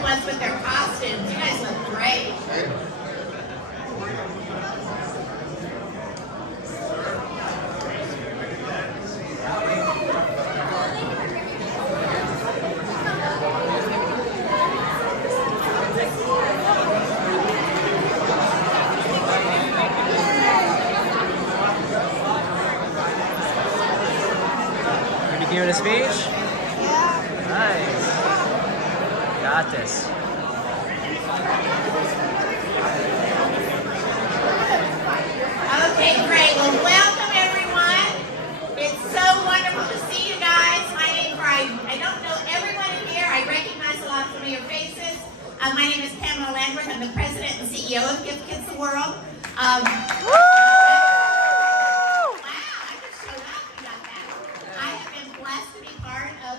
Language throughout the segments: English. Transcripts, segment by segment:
Bionic Buzz with their costumes. You guys look great. Give it a speech? Yeah. Nice. Got this. Okay, great. Well, welcome everyone. It's so wonderful to see you guys. My name is I don't know everyone in here. I recognize a lot of familiar faces. My name is Pamela Langford. I'm the president and CEO of Gift Kids the World.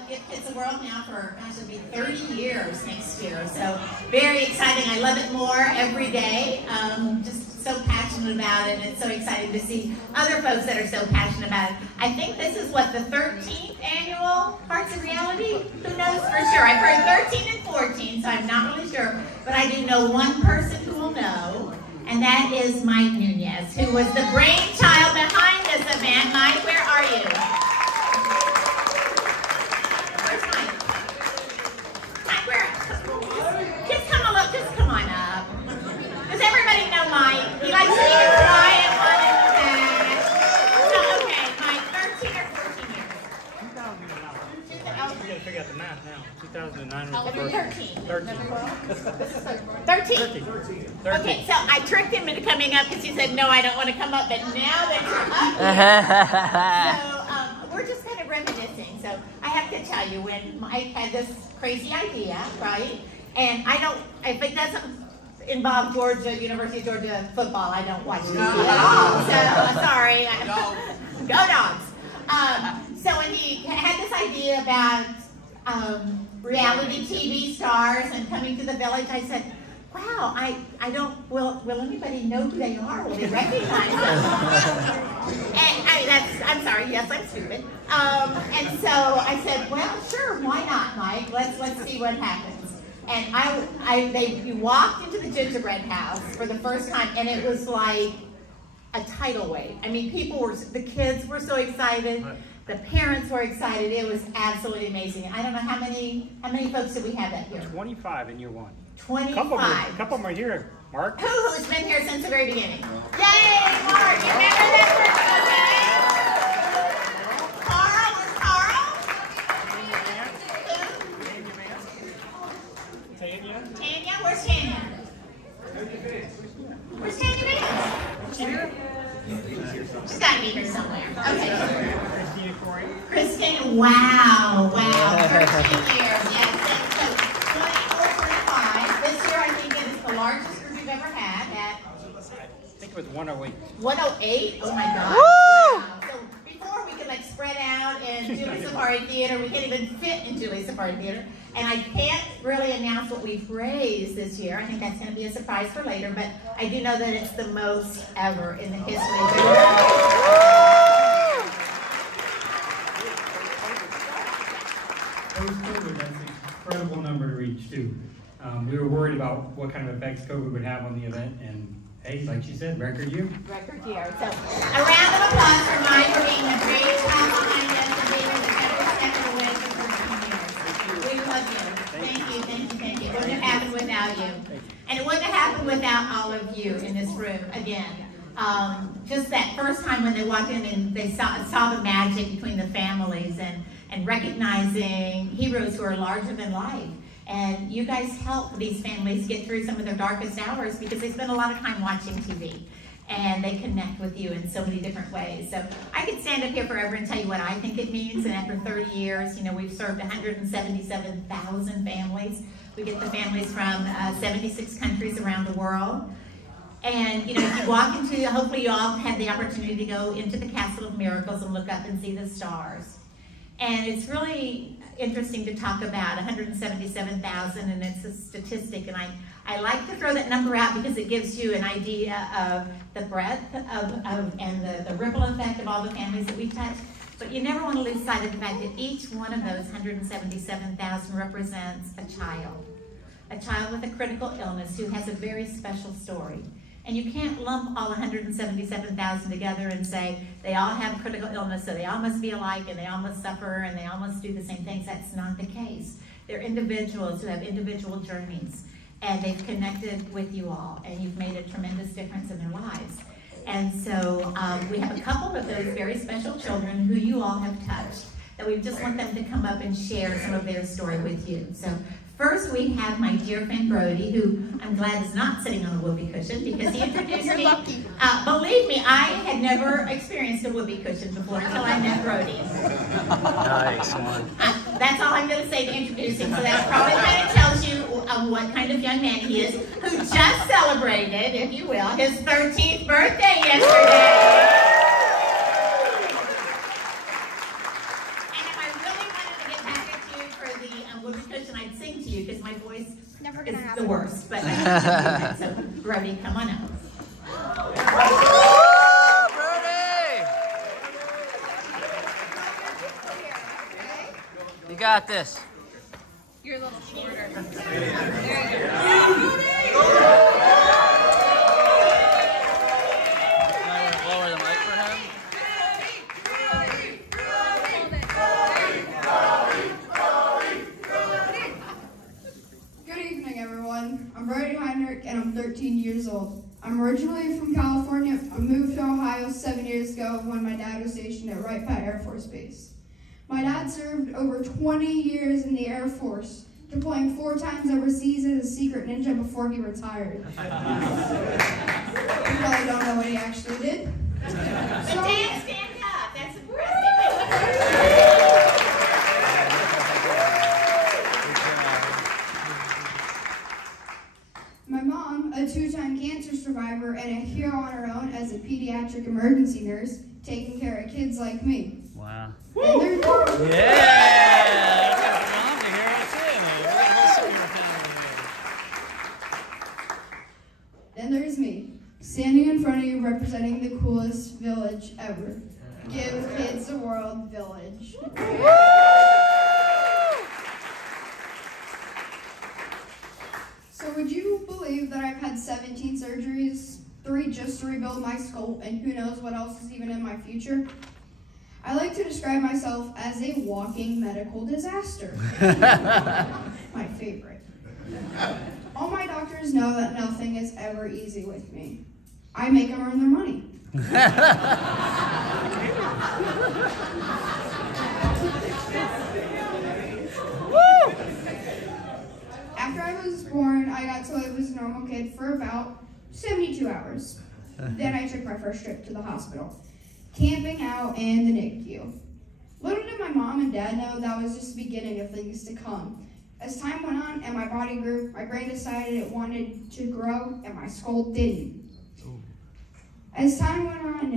Gift Kids the World now for, gosh, it'll be 30 years next year. So very exciting. I love it more every day. Just so passionate about it, and it's so exciting to see other folks that are so passionate about it. I think this is what, the 13th annual Hearts of Reality? Who knows for sure? I've heard 13 and 14, so I'm not really sure. But I do know one person who will know, and that is Mike Nunez, who was the brainchild behind this event. Mike, where are you? He likes to be a quiet one in the back. So, okay, Mike, 13 or 14 years? 2009. We gotta figure out the math now. 2009 was the first. 13. 13. Okay, so I tricked him into coming up because he said, no, I don't want to come up, but now that you're up. So, we're just kind of reminiscing. So, I have to tell you, when Mike had this crazy idea, right? And if it doesn't involve University of Georgia football, I don't watch TV at all. So sorry. Go Dogs. So when he had this idea about reality TV stars and coming to the village, I said, wow, will anybody know who they are? Will they recognize them? And I'm sorry, yes, I'm stupid. And so I said, well, sure, why not, Mike? Let's see what happens. And you walked into the gingerbread house for the first time, and it was like a tidal wave. I mean, the kids were so excited, the parents were excited. It was absolutely amazing. I don't know how many folks did we have that year? 25 in year one. 25. A couple of them are here. Mark? Who's been here since the very beginning? Yay, Mark! You remember that person? Tanya? Where's Tanya? Where's Tanya Vance? Here? She's got to be here somewhere. Okay. Christine, wow. 13 years. Yes. So 24, 25. This year, I think it is the largest group you've ever had at... I think it was 108. 108? Oh my gosh. Wow. So before we could like spread out in Julie Safari Theater, we can't even fit in Julie Safari Theater. And I can't really announce what we've raised this year. I think that's going to be a surprise for later, but I do know that it's the most ever in the history of the Post-COVID, that's an incredible number to reach, too. We were worried about what kind of effects COVID would have on the event, and hey, like she said, record year. Record year. So, a round of applause for Mike for being a great child behind us and being the every step of the way for 13 years. We love you. Thank you. It wouldn't have happened without you. And it wouldn't have happened without all of you in this room, again. Just that first time when they walked in and they saw the magic between the families and recognizing heroes who are larger than life. And you guys help these families get through some of their darkest hours because they spend a lot of time watching TV. And they connect with you in so many different ways. So I could stand up here forever and tell you what I think it means. And after 30 years, you know, we've served 177,000 families. We get the families from 76 countries around the world. And, you know, if you walk into, hopefully you all had the opportunity to go into the Castle of Miracles and look up and see the stars. And it's really interesting to talk about 177,000, and it's a statistic. And I like to throw that number out because it gives you an idea of the breadth and the ripple effect of all the families that we've touched. But you never want to lose sight of the fact that each one of those 177,000 represents a child. a child with a critical illness who has a very special story. And you can't lump all 177,000 together and say they all have critical illness, so they all must be alike and they all must suffer and they all must do the same things. That's not the case. They're individuals who have individual journeys, and they've connected with you all, and you've made a tremendous difference in their lives. And so we have a couple of those very special children who you all have touched, that we just want them to come up and share some of their story with you. So first we have my dear friend Brodie, who I'm glad is not sitting on a whoopee cushion because he introduced me. Believe me, I had never experienced a whoopee cushion before until I met Brodie. Nice one. That's all I'm going to say to introduce him, so that probably kind of tells you what kind of young man he is, who just celebrated, if you will, his 13th birthday yesterday. And if I really wanted to get back at you for the whoopee cushion, I'd sing to you because my voice is the worst. But I can't do that. So, Brodie, come on up. You got this. You're a little shorter. Lower the mic for him. Good evening, everyone. I'm Brodie Heinrich, and I'm 13 years old. I'm originally from California. I moved to Ohio 7 years ago when my dad was stationed at Wright Pat Air Force Base. My dad served over 20 years in the Air Force, deploying 4 times overseas as a secret ninja before he retired. You probably don't know what he actually did. But Dan, stand up. That's impressive. My mom, a 2-time cancer survivor and a hero on her own as a pediatric emergency nurse, taking care of kids like me. Wow. And Yeah! then there's me, standing in front of you representing the coolest village ever. Give Kids the World Village. So would you believe that I've had 17 surgeries, 3 just to rebuild my skull, and who knows what else is even in my future? I like to describe myself as a walking medical disaster. My favorite. All my doctors know that nothing is ever easy with me. I make them earn their money. After I was born, I got to live as a normal kid for about 72 hours. Then I took my first trip to the hospital, camping out in the NICU. Little did my mom and dad know that was just the beginning of things to come. As time went on and my body grew, my brain decided it wanted to grow and my skull didn't. As time went on,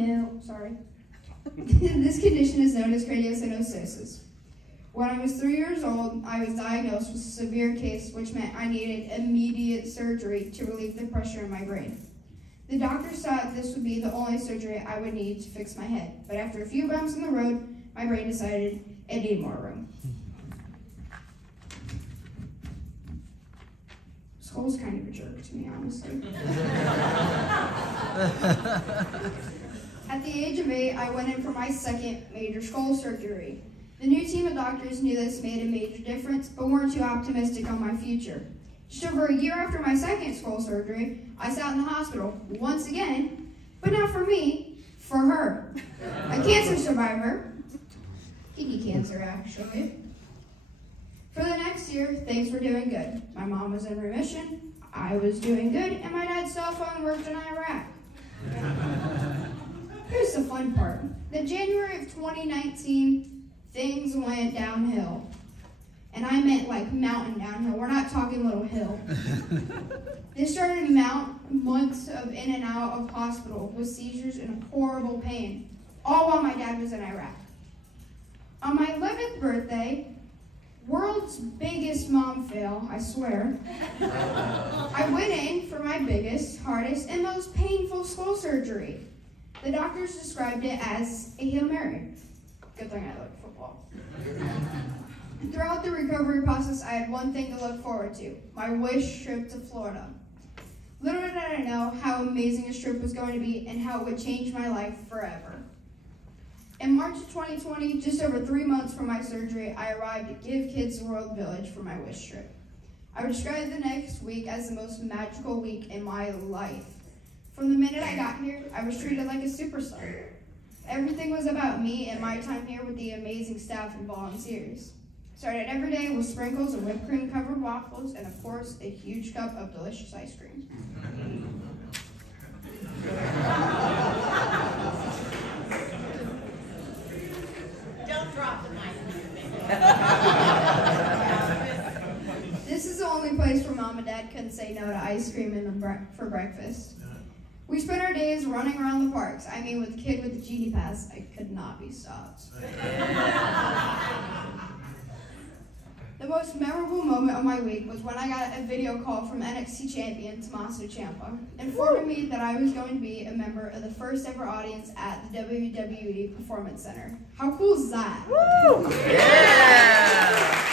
this condition is known as Craniosynostosis. When I was 3 years old, I was diagnosed with a severe case, which meant I needed immediate surgery to relieve the pressure in my brain. The doctors thought this would be the only surgery I would need to fix my head, but after a few bumps in the road, my brain decided it needed more room. Skull's kind of a jerk to me, honestly. At the age of 8, I went in for my second major skull surgery. The new team of doctors knew this made a major difference, but weren't too optimistic on my future. Just over a year after my second skull surgery, I sat in the hospital once again, but not for me, for her. A cancer survivor, kidney cancer actually. For the next year, things were doing good. My mom was in remission, I was doing good, and my dad's cell phone worked in Iraq. Here's the fun part. In January of 2019, things went downhill. And I meant like mountain downhill. We're not talking little hill. This started months of in and out of hospital with seizures and horrible pain, all while my dad was in Iraq. On my 11th birthday, world's biggest mom fail, I swear, I went in for my biggest, hardest, and most painful skull surgery. The doctors described it as a Hail Mary. Good thing I like football. Throughout the recovery process, I had one thing to look forward to, my wish trip to Florida. Little did I know how amazing this trip was going to be and how it would change my life forever. In March of 2020, just over 3 months from my surgery, I arrived at Give Kids the World Village for my wish trip. I would describe the next week as the most magical week in my life. From the minute I got here, I was treated like a superstar. Everything was about me and my time here with the amazing staff and volunteers. Started every day with sprinkles of whipped cream covered waffles and of course a huge cup of delicious ice cream. Don't drop the mic. This is the only place where Mom and Dad couldn't say no to ice cream for breakfast. We spent our days running around the parks. I mean, with a kid with a Genie Pass, I could not be stopped. The most memorable moment of my week was when I got a video call from NXT champion Tommaso Ciampa, informing me that I was going to be a member of the first ever audience at the WWE Performance Center. How cool is that? Woo! Yeah!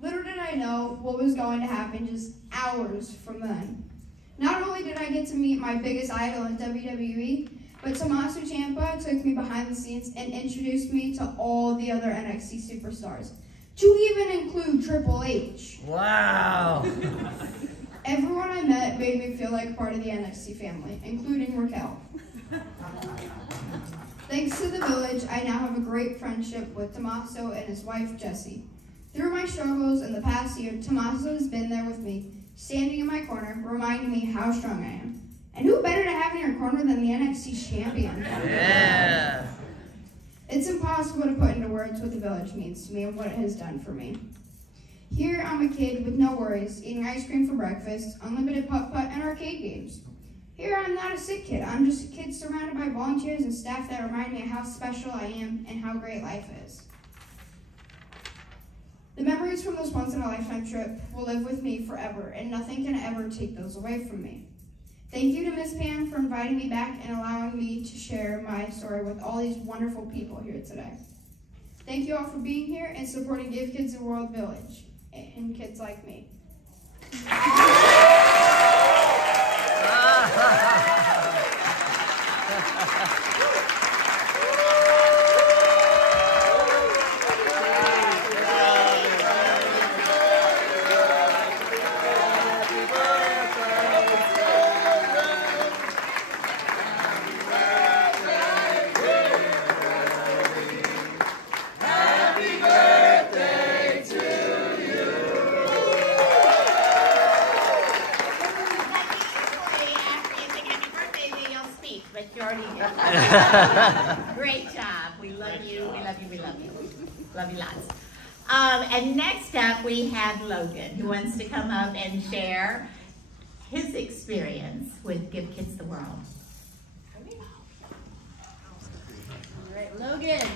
Little did I know what was going to happen just hours from then. Not only did I get to meet my biggest idol in WWE, but Tommaso Ciampa took me behind the scenes and introduced me to all the other NXT superstars, to even include Triple H. Wow! Everyone I met made me feel like part of the NXT family, including Raquel. Thanks to the village, I now have a great friendship with Tommaso and his wife, Jessie. Through my struggles in the past year, Tommaso has been there with me, standing in my corner, reminding me how strong I am. And who better to have in your corner than the NXT champion? Yeah! It's impossible to put into words what the village means to me and what it has done for me. Here, I'm a kid with no worries, eating ice cream for breakfast, unlimited putt-putt, and arcade games. Here, I'm not a sick kid. I'm just a kid surrounded by volunteers and staff that remind me of how special I am and how great life is. The memories from this once-in-a-lifetime trip will live with me forever, and nothing can ever take those away from me. Thank you to Miss Pam for inviting me back and allowing me to share my story with all these wonderful people here today. Thank you all for being here and supporting Give Kids the World Village and kids like me. Great job. We love you. We love you. We love you. Love you lots. And next up, we have Logan, who wants to come up and share his experience with Give Kids the World. All right, Logan.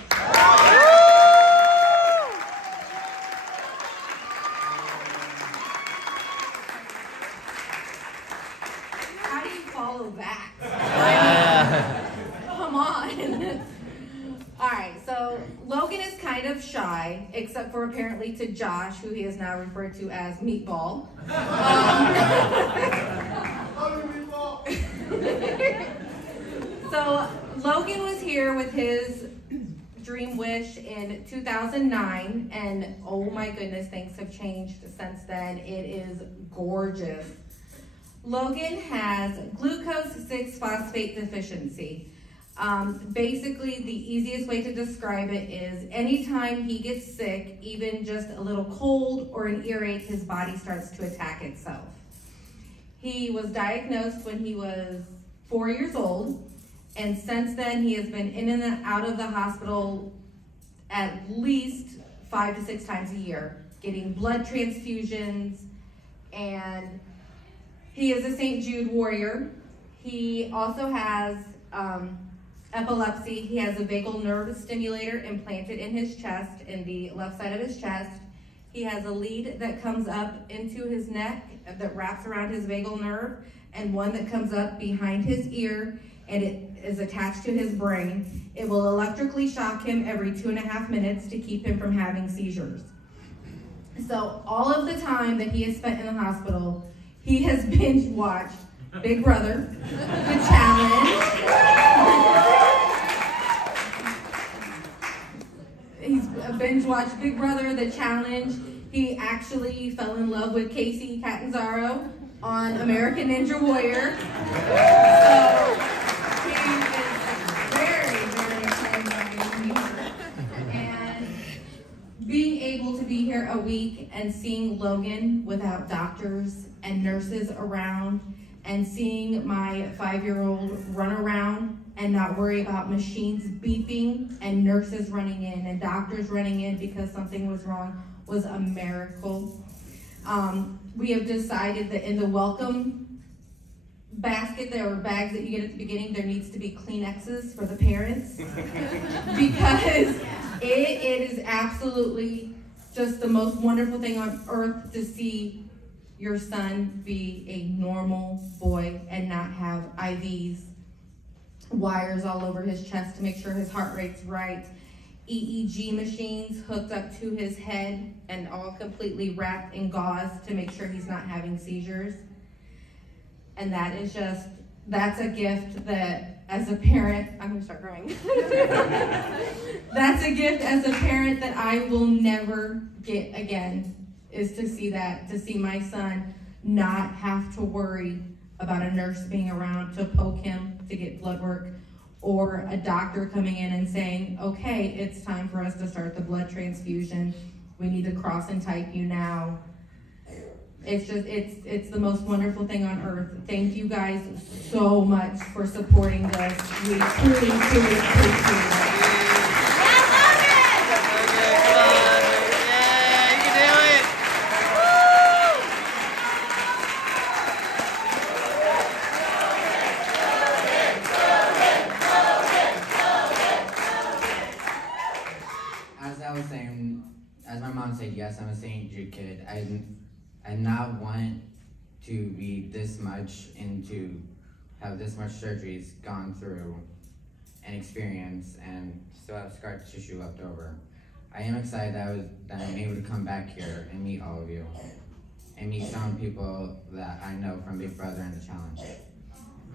How do you follow that? Come on. All right, so Logan is kind of shy, except for apparently to Josh, who he is now referred to as Meatball. So Logan was here with his dream wish in 2009, and oh my goodness, things have changed since then. It is gorgeous. Logan has glucose 6-phosphate deficiency. Basically, the easiest way to describe it is anytime he gets sick, even just a little cold or an earache, his body starts to attack itself. He was diagnosed when he was 4 years old, and since then he has been in and out of the hospital at least 5 to 6 times a year, getting blood transfusions, and he is a St. Jude warrior. He also has epilepsy. He has a vagal nerve stimulator implanted in his chest, in the left side of his chest. He has a lead that comes up into his neck that wraps around his vagal nerve, and one that comes up behind his ear and it is attached to his brain. It will electrically shock him every 2.5 minutes to keep him from having seizures. So all of the time that he has spent in the hospital, he has binge watched Big Brother, The Challenge. He's binge watched Big Brother, The Challenge. He actually fell in love with Casey Catanzaro on American Ninja Warrior. So he is very, very excited about his future. And being able to be here a week and seeing Logan without doctors and nurses around, and seeing my 5-year-old run around and not worry about machines beeping and nurses running in and doctors running in because something was wrong was a miracle. We have decided that in the welcome basket, there are bags that you get at the beginning, there needs to be Kleenexes for the parents because it is absolutely just the most wonderful thing on earth to see your son be a normal boy and not have IVs, wires all over his chest to make sure his heart rate's right, EEG machines hooked up to his head and all completely wrapped in gauze to make sure he's not having seizures. And that is just, that's a gift that as a parent, I'm gonna start crying. That's a gift as a parent that I will never get again, is to see that, to see my son not have to worry about a nurse being around to poke him to get blood work, or a doctor coming in and saying, okay, it's time for us to start the blood transfusion. We need to cross and type you now. It's just, it's the most wonderful thing on earth. Thank you guys so much for supporting this. We truly, truly appreciate it. As my mom said, yes, I'm a St. Jude kid. I not want to be this much into, have this much surgeries gone through and experience, and still have scar tissue left over. I am excited that I'm able to come back here and meet all of you, and meet some people that I know from Big Brother and The Challenge.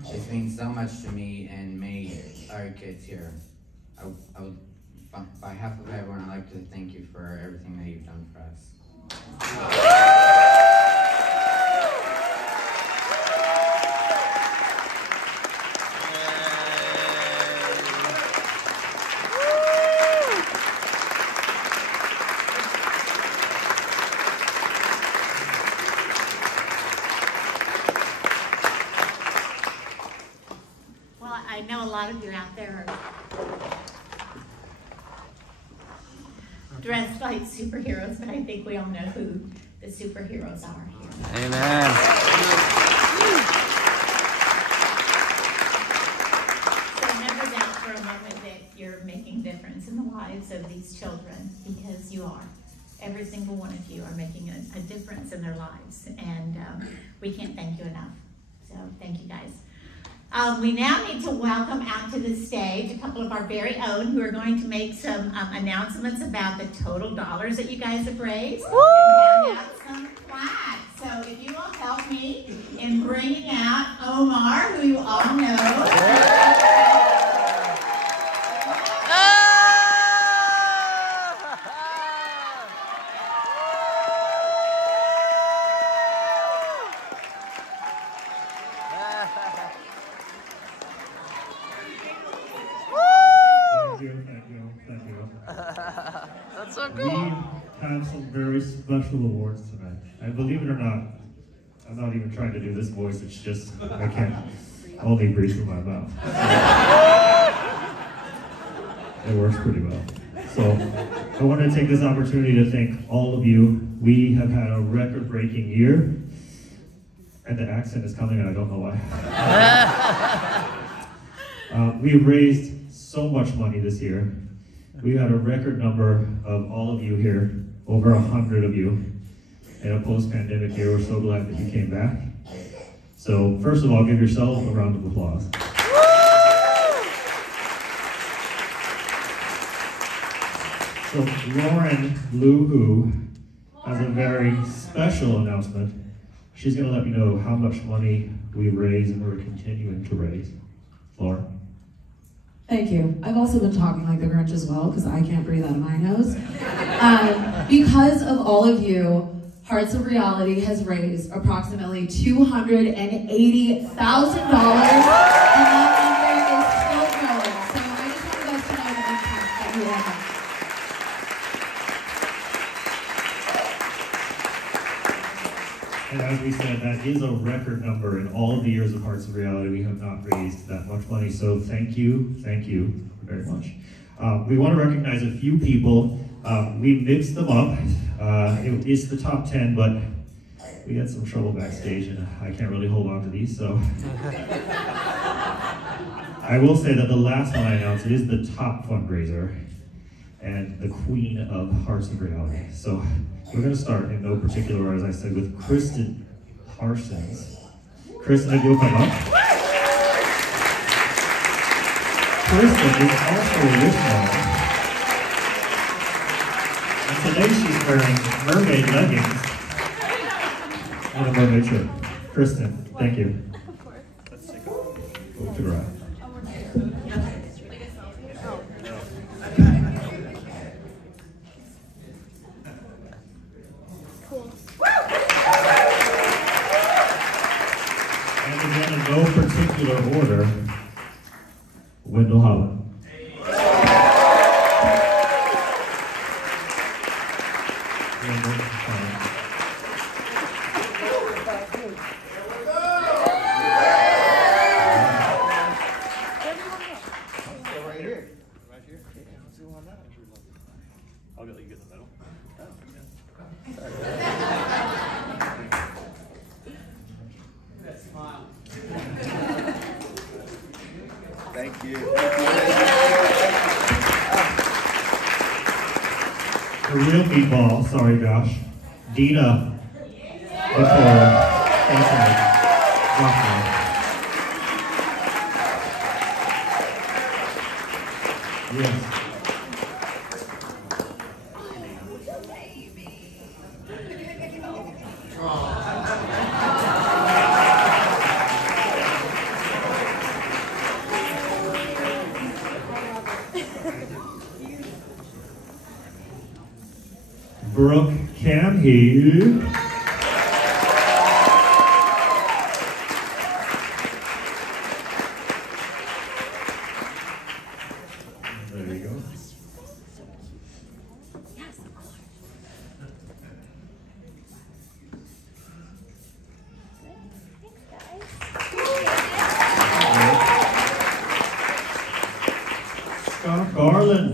This means so much to me and many other kids here. I would, on behalf of everyone, I'd like to thank you for everything that you've done for us. Well, I know a lot of you out there are dressed like superheroes, but I think we all know who the superheroes are here. Amen. So never doubt for a moment that you're making a difference in the lives of these children, because you are. Every single one of you are making a difference in their lives, and we can't thank you enough. So thank you guys. We now need to welcome out to the stage a couple of our very own who are going to make some announcements about the total dollars that you guys have raised. Woo! And hand out some plaques. So if you will help me in bringing out Omar, who you all know. Thank you. That's so We cool. have some very special awards tonight. And believe it or not, I'm not even trying to do this voice, it's just, I can't only breathe through my mouth. It works pretty well. So, I want to take this opportunity to thank all of you. We have had a record-breaking year, and the accent is coming and I don't know why. We've raised so much money this year. We had a record number of all of you here, over 100 of you, in a post-pandemic year. We're so glad that you came back. So first of all, give yourself a round of applause. So Lauren Luhu has a very special announcement. She's going to let me know how much money we raise and we're continuing to raise. Lauren? Thank you. I've also been talking like the Grinch as well because I can't breathe out of my nose. Because of all of you, Hearts of Reality has raised approximately $280,000, and that number is still growing. So I just want you guys to know the impact that you all have. And as we said, that is a record number. In all of the years of Hearts of Reality, we have not raised that much money. So thank you very much. We want to recognize a few people. We mixed them up. It is the top 10, but we had some trouble backstage, and I can't really hold on to these. So I will say that the last one I announced is the top fundraiser and the queen of Hearts of Reality. So we're going to start in no particular order, as I said, with Kristen Parsons. Kristen, if you'll come up. Kristen is also a wish model. And today she's wearing mermaid leggings and a mermaid shirt. Kristen, thank you. Let's take a look to the right. In no particular order, Wendell Holland. I'll let you get the medal. Thank you. The real meatball, sorry Josh. Dina Nicole Anthony. Yes. Brooke Camhill. There you go. Scott Garland.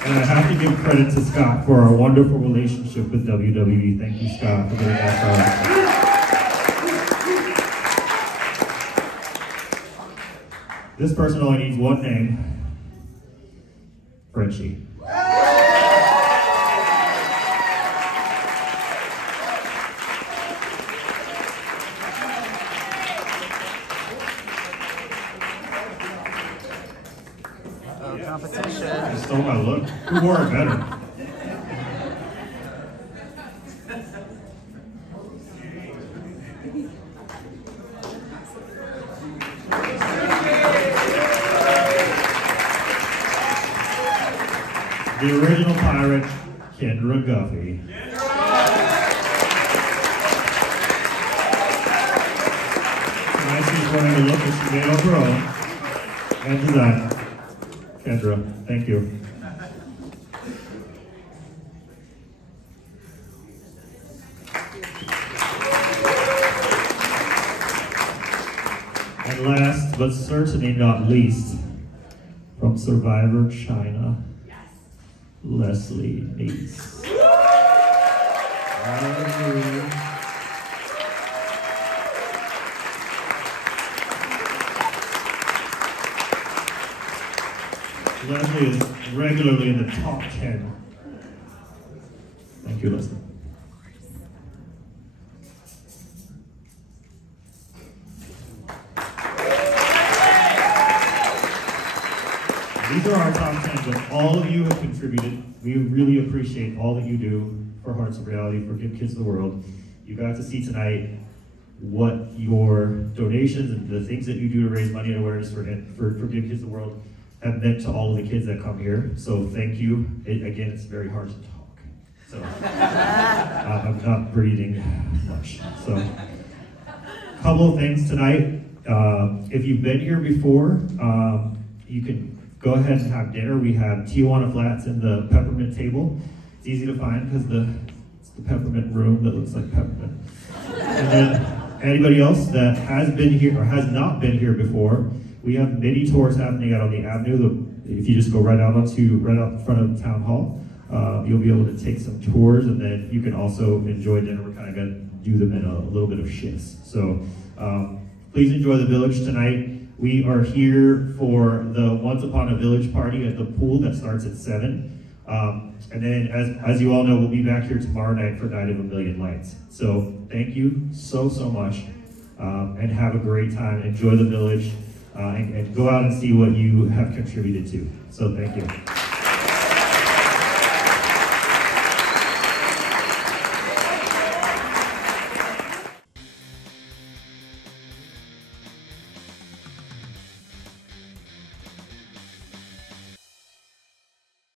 And I have to give credit to Scott for our wonderful relationship with WWE. Thank you, Scott, for doing that for us. This person only needs one name. Frenchie. Competition. You stole my look. Who wore it better? The original pirate, Kendra Guffey. Tonight she's wearing a look that she made on her own and design. Kendra, thank you. And last, but certainly not least, from Survivor China, Leslie Neese. Hallelujah. Leslie is regularly in the top 10. Thank you, Leslie. These are our top 10, but all of you have contributed. We really appreciate all that you do for Hearts of Reality, for Give Kids the World. You got to see tonight what your donations and the things that you do to raise money and awareness for Give Kids the World have meant to all of the kids that come here. So thank you. Again, it's very hard to talk. So I'm not breathing much. So a couple of things tonight. If you've been here before, you can go ahead and have dinner. We have Tijuana Flats in the peppermint table. It's easy to find because it's the peppermint room that looks like peppermint. And then anybody else that has been here or has not been here before, we have mini tours happening out on the avenue. If you just go right out in front of the town hall, you'll be able to take some tours, and then you can also enjoy dinner. We're kind of going to do them in a little bit of shifts. So please enjoy the village tonight. We are here for the Once Upon a Village party at the pool that starts at 7. And then, as you all know, we'll be back here tomorrow night for Night of a Million Lights. So thank you so much, and have a great time. Enjoy the village, and go out and see what you have contributed to. So thank you.